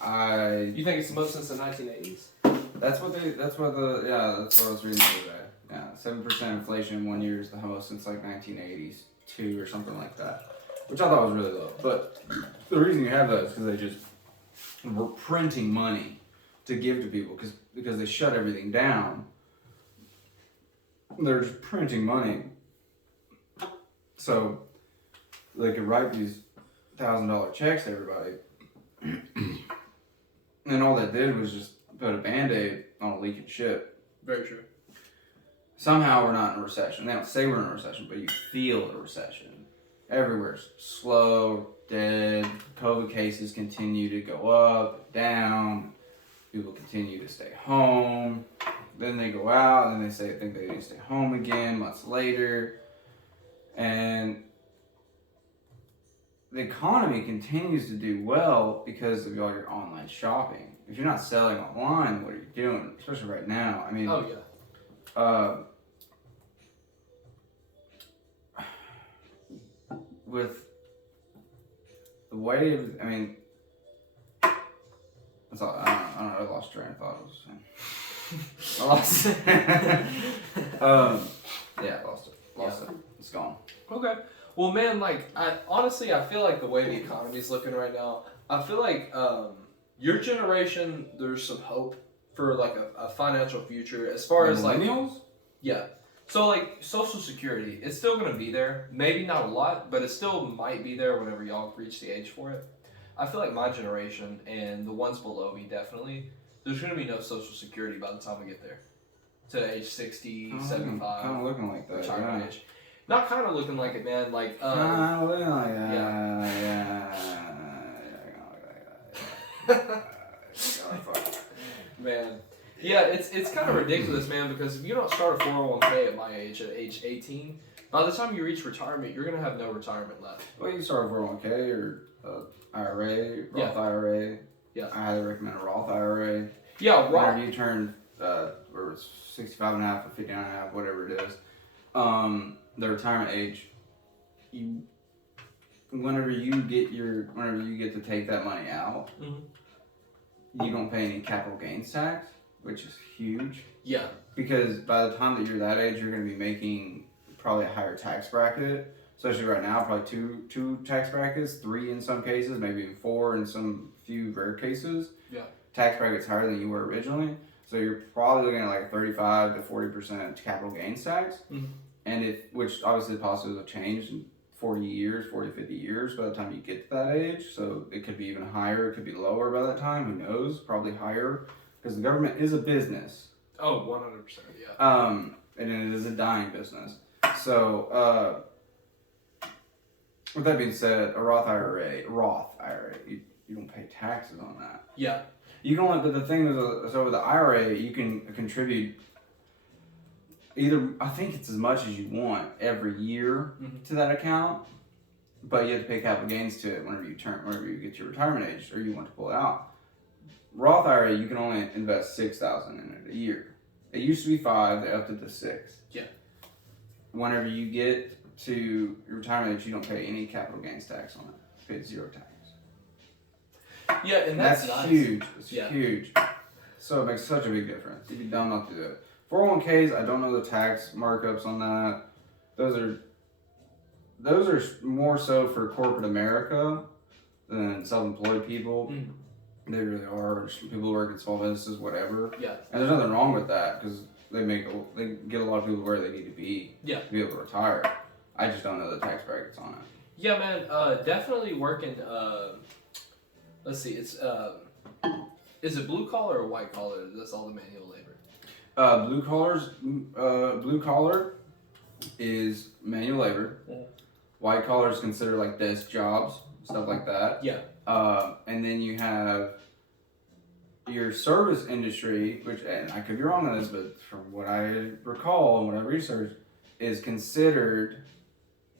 You think it's the most since the 1980s? That's what I was reading the other day. Yeah, 7% inflation in 1 year is the most since like 1982 or something like that, which I thought was really low. But the reason you have that is because they just were printing money to give to people because they shut everything down. They're just printing money, so they could write these $1,000 checks to everybody, and all that did was just put a Band-Aid on a leaking ship. Very true. Somehow we're not in a recession. They don't say we're in a recession, but you feel a recession. Everywhere's slow, dead. COVID cases continue to go up, down. People continue to stay home. Then they go out and they think they need to stay home again months later. And the economy continues to do well because of all your online shopping. If you're not selling online, what are you doing? Especially right now. I mean, Oh yeah. With the way of, I mean, that's all. I don't know. I lost train of thought. I lost it. Yeah, I lost it. Lost it. It's gone. Okay. Well, man, like, I feel like the way the economy's looking right now, I feel like your generation, there's some hope for like a financial future as far as like millennials. Yeah. So like Social Security, it's still gonna be there. Maybe not a lot, but it still might be there whenever y'all reach the age for it. I feel like my generation and the ones below me definitely, There's going to be no Social Security by the time we get there. To age 60, 75. Kind of looking like that. Retirement age. Not kind of looking like it, man. Like, kind of looking like that. Man. Yeah, it's kind of ridiculous, man, because if you don't start a 401k at my age, at age 18, by the time you reach retirement, you're going to have no retirement left. Well, you can start a 401k or IRA, Roth IRA. Yeah. I highly recommend a Roth IRA. Yeah, Roth. Whenever you turn, or it's 65 and a half or 59 and a half, whatever it is, the retirement age, whenever you get to take that money out, you don't pay any capital gains tax, which is huge. Yeah. Because by the time that you're that age, you're going to be making probably a higher tax bracket. Especially right now, probably two tax brackets, 3 in some cases, maybe even 4 in some few rare cases. Yeah. Tax brackets higher than you were originally. So you're probably looking at like 35 to 40% capital gains tax. And which obviously the possibilities have changed in 40 to 50 years by the time you get to that age. So it could be even higher, it could be lower by that time, who knows, probably higher. Because the government is a business. Oh, 100%, yeah. And it is a dying business. So, with that being said, a Roth IRA, you don't pay taxes on that. Yeah. You can only, but the thing is, so with the IRA, you can contribute either, I think it's as much as you want every year to that account, but you have to pay capital gains to it whenever you get to your retirement age or you want to pull it out. Roth IRA, you can only invest $6,000 in it a year. It used to be 5, they upped it to 6. Yeah. Whenever you get to your retirement age, you don't pay any capital gains tax on it. You pay 0 tax. Yeah, and that's nice. Huge. It's huge. So it makes such a big difference. You'd be dumb not to do it. 401ks, I don't know the tax markups on that. Those are more so for corporate America than self-employed people. They really are. People who work in small businesses, whatever. Yeah. And there's nothing wrong with that because they get a lot of people where they need to be. Yeah. To be able to retire. I just don't know the tax brackets on it. Yeah, man. Definitely working. Let's see. It's is it blue collar or white collar? That's all the manual labor. Blue collar is manual labor. White collar is considered like desk jobs, stuff like that. Yeah. And then you have your service industry, which, and I could be wrong on this, but from what I recall and what I researched, is considered,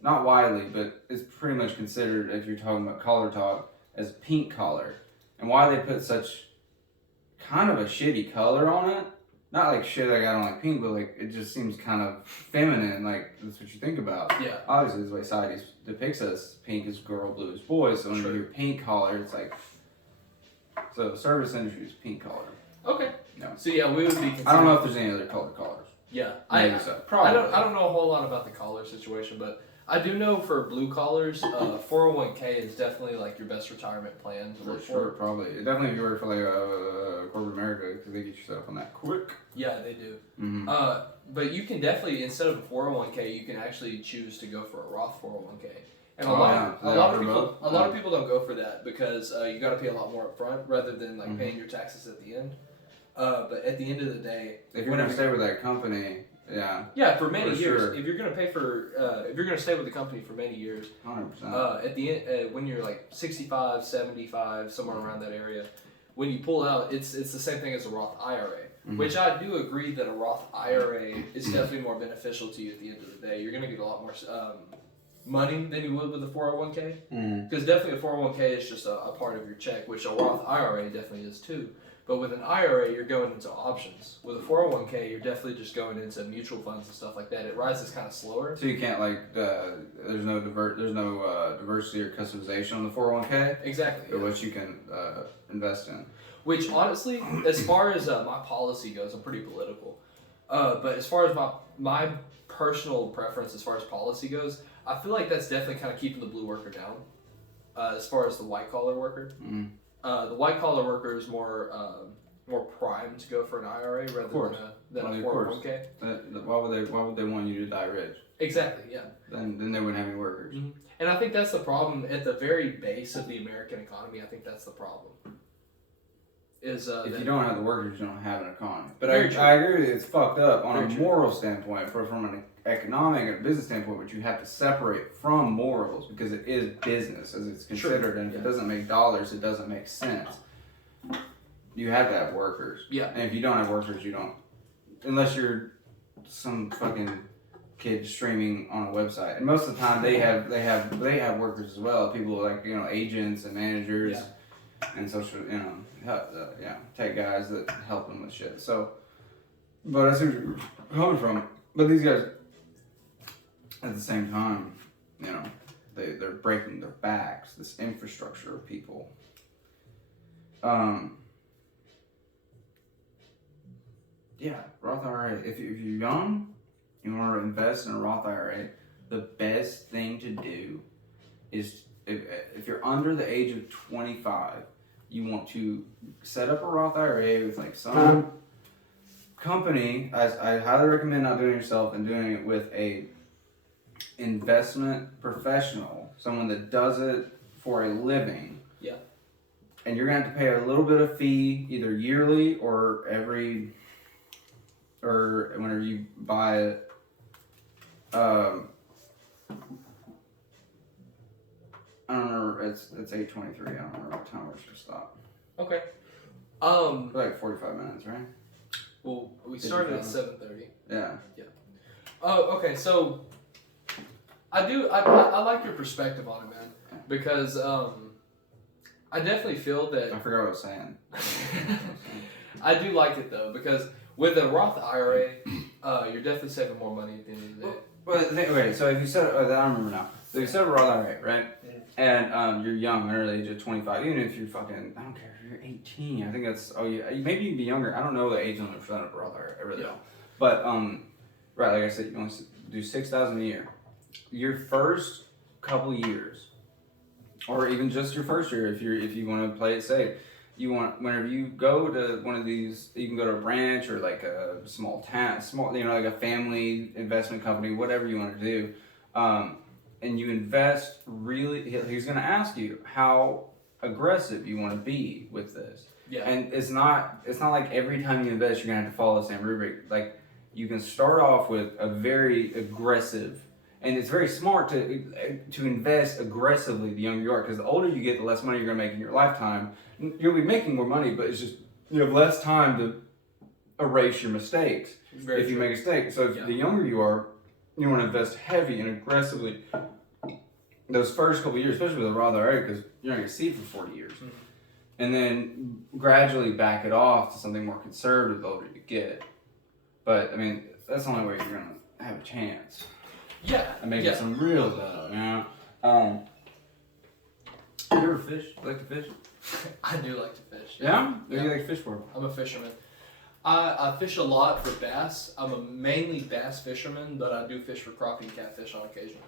not widely, but it's pretty much considered, if you're talking about collar talk, as pink collar. And why they put such kind of a shitty color on it, not like shit like I don't like pink, but like it just seems kind of feminine, like that's what you think about. Yeah. Obviously, the way society depicts us, pink is girl, blue is boy, so when you hear pink collar, it's like, so the service industry is pink collar. Okay. No. So yeah, we would be considered... I don't know if there's any other colored collars. Yeah. Maybe so. Probably. I don't know a whole lot about the collar situation, but I do know for blue collars, 401k is definitely like your best retirement plan to For look sure, for. probably. Definitely if you work for like corporate America, because they get you set up on that quick. Yeah, they do. Mm-hmm. But you can definitely, instead of a 401k, you can actually choose to go for a Roth 401k. And a Oh, lot yeah. of people don't go for that because you got to pay a lot more up front rather than like paying your taxes at the end. But at the end of the day, If you're gonna stay with that company, yeah, for many For years. sure. If you're gonna pay for, if you're gonna stay with the company for many years, 100%. at the end, when you're like 65, 75, somewhere around that area, when you pull out, it's the same thing as a Roth IRA. Which I do agree that a Roth IRA is definitely more beneficial to you at the end of the day. You're gonna get a lot more money than you would with a 401k. Because definitely a 401k is just a part of your check, which a Roth IRA definitely is too. But with an IRA, you're going into options. With a 401k, you're definitely just going into mutual funds and stuff like that. It rises kind of slower. So you can't like, there's no diversity or customization on the 401k. Exactly. Or what you can invest in. Which honestly, as far as my policy goes, I'm pretty political. But as far as my personal preference as far as policy goes, I feel like that's definitely kind of keeping the blue worker down. As far as the white collar worker. The white collar worker is more primed to go for an IRA rather than a 401k. Why would they want you to die rich? Exactly, yeah. Then they wouldn't have any workers. And I think that's the problem at the very base of the American economy. I think that's the problem. is if you don't have the workers, you don't have an economy. But I Very true. agree with you, it's fucked up on Very a true. moral standpoint, from an economic and business standpoint, but you have to separate from morals because it is business as it's considered, and if it doesn't make dollars, it doesn't make sense. You have to have workers. Yeah. And if you don't have workers, you don't, unless you're some fucking kid streaming on a website. And most of the time, they have workers as well. People like agents and managers and social tech guys that help them with shit. So, but I see where you're coming from. But these guys, at the same time, they're breaking their backs. This infrastructure of people. Yeah, Roth IRA. If you're young, you want to invest in a Roth IRA, the best thing to do is, if you're under the age of 25, you want to set up a Roth IRA with like some company. I highly recommend not doing it yourself and doing it with a investment professional, someone that does it for a living. Yeah. And you're gonna have to pay a little bit of fee, either yearly or whenever you buy it. I don't remember. It's 8:23. I don't remember what time we should stop. Okay. Like 45 minutes, right? Well, we started at 7:30. Yeah. Oh, okay. So I like your perspective on it, man, because I definitely feel that I forgot what I was saying. I do like it though, because with a Roth IRA, you're definitely saving more money at the end of the day. Well, so if you set, I remember now. So you set a Roth IRA, right? And you're young, under the age of 25. Even if you're fucking, I don't care if you're 18. I think that's, maybe you'd be younger. I don't know the age limit for that Roth IRA. I really don't. But right, like I said, you want to do $6,000 a year. Your first couple years, or even just your first year, if you want to play it safe. Whenever you go to one of these, you can go to a branch or like a small town, like a family investment company, whatever you want to do, and you invest really. He's going to ask you how aggressive you want to be with this. Yeah. And it's not like every time you invest you're going to have to follow the same rubric. Like you can start off with a very aggressive. And it's very smart to invest aggressively the younger you are, because the older you get, the less money you're going to make in your lifetime. You'll be making more money, but it's just you have less time to erase your mistakes if you make a mistake. So if the younger you are, you want to invest heavy and aggressively those first couple of years, especially with a Roth IRA, because you're not going to see it for 40 years. Mm-hmm. And then gradually back it off to something more conservative the older you get. But, I mean, that's the only way you're going to have a chance. Yeah. And make it some real dough, You ever fish? You like to fish? I do like to fish. Yeah? What do you like to fish for? I'm a fisherman. I fish a lot for bass. I'm a mainly bass fisherman, but I do fish for crappie and catfish on occasion.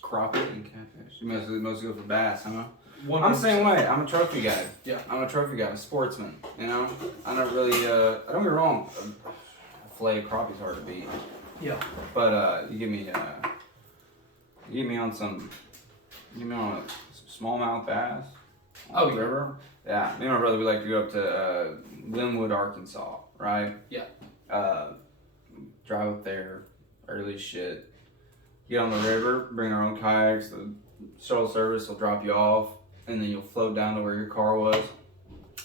Crappie and catfish? You mostly go for bass, huh? 100%. I'm the same way. I'm a trophy guy. Yeah. I'm a trophy guy. I'm a sportsman. I don't really, I don't get me wrong. A fillet of crappie's hard to beat. Yeah. But you give me on a smallmouth bass on the river. Yeah, me and my brother, we like to go up to Linwood, Arkansas, right? Yeah. Drive up there early as shit. Get on the river, bring our own kayaks. The shuttle service will drop you off, and then you'll float down to where your car was,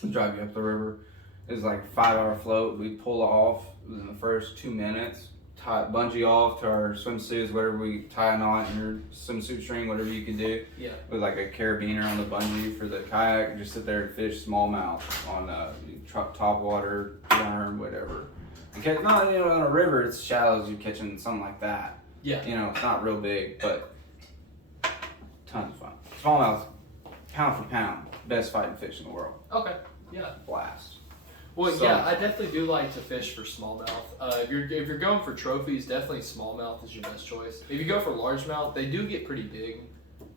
drive you up the river. It's like a 5-hour float. We pull off within the first 2 minutes. Bungee off to our swimsuits, whatever we tie a knot in your swimsuit string, whatever you can do. Yeah. With like a carabiner on the bungee for the kayak, and just sit there and fish smallmouth on top water, worm, whatever. Okay, on a river it's shallow as you're catching something like that. Yeah. It's not real big, but tons of fun. Smallmouth, pound for pound, best fighting fish in the world. Okay. Yeah. Blast. Well, yeah, I definitely do like to fish for smallmouth. If you're going for trophies, definitely smallmouth is your best choice. If you go for largemouth, they do get pretty big,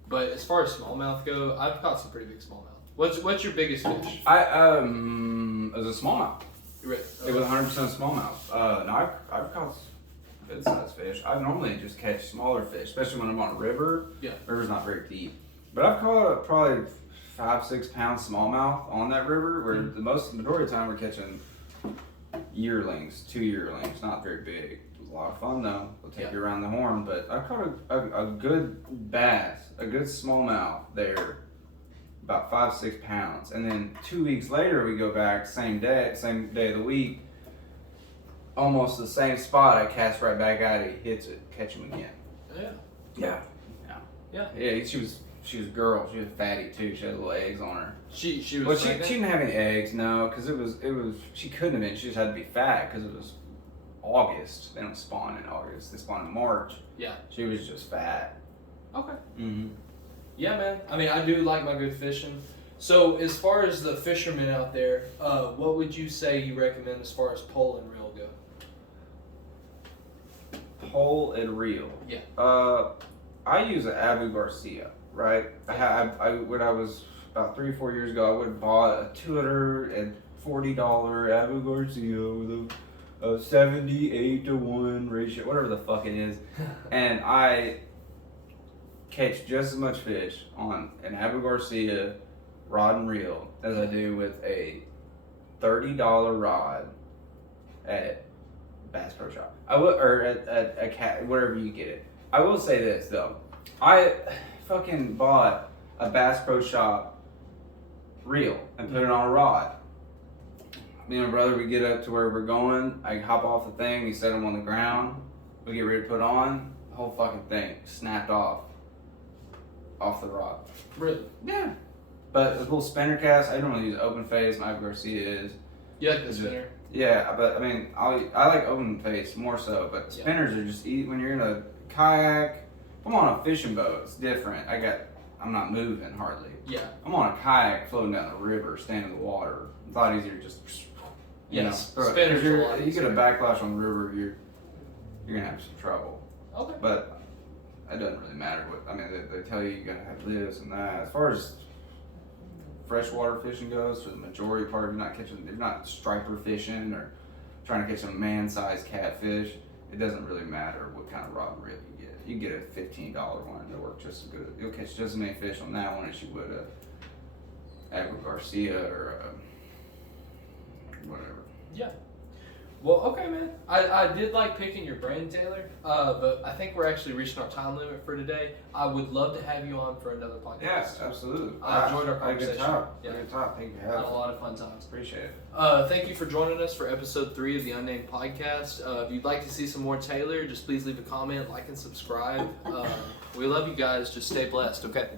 but as far as smallmouth go, I've caught some pretty big smallmouth. What's your biggest fish? As a smallmouth. Right. It was 100% smallmouth. No, I've caught good sized fish. I normally just catch smaller fish, especially when I'm on a river. Yeah. River's not very deep, but I've caught probably 5-6 pound smallmouth on that river. Where the majority of the time we're catching yearlings, 2 yearlings, not very big. It was a lot of fun though. We'll take you around the horn, but I caught a good bass, a good smallmouth there, about 5-6 pounds. And then 2 weeks later we go back, same day of the week, almost the same spot. I cast right back at it, he hits it, catch him again. Yeah. Yeah, she was a girl. She was fatty too. She had little eggs on her. She was. Well, she didn't have any eggs, no, because it was. She couldn't have been. She just had to be fat because it was August. They don't spawn in August. They spawn in March. Yeah. She was just fat. Okay. Mm-hmm. Yeah, man. I mean, I do like my good fishing. So, as far as the fishermen out there, what would you say you recommend as far as pole and reel go? Pole and reel. Yeah. I use an Abu Garcia, right? When I was about 3 or 4 years ago, I would have bought a $240 Abu Garcia with a 78-to-1 ratio, whatever the fuck it is, and I catch just as much fish on an Abu Garcia rod and reel as I do with a $30 rod at Bass Pro Shop. Or at a cat, wherever you get it. I will say this though, I fucking bought a Bass Pro Shop reel and put it on a rod. Me and my brother, we get up to where we're going, I hop off the thing, we set them on the ground, we get ready to put on, the whole fucking thing snapped off the rod. Really? Yeah. But a little spinner cast, I don't really use open face, my Abu Garcia is. You like the spinner? Yeah, but I mean, I like open face more so, but spinners are just when you're in a kayak. If I'm on a fishing boat, it's different. I'm not moving hardly. Yeah. I'm on a kayak floating down the river, staying in the water. It's a lot easier just, spinners are a lot you get a backlash on the river, you're gonna have some trouble. Okay. But it doesn't really matter they tell you gotta have this and that. As far as freshwater fishing goes, for the majority part, you're not striper fishing or trying to catch a man-sized catfish. It doesn't really matter what kind of rod and reel you get. You can get a $15 one and it'll work just as good. You'll catch just as many fish on that one as you would a Abu Garcia or whatever. Yeah. Well, okay, man. I did like picking your brain, Taylor, but I think we're actually reaching our time limit for today. I would love to have you on for another podcast. Yes, absolutely. I enjoyed our conversation. Good talk. Thank you for having me. Had a lot of fun times. Appreciate it. Thank you for joining us for episode 3 of the Unnamed Podcast. If you'd like to see some more Taylor, just please leave a comment, like, and subscribe. We love you guys. Just stay blessed, okay?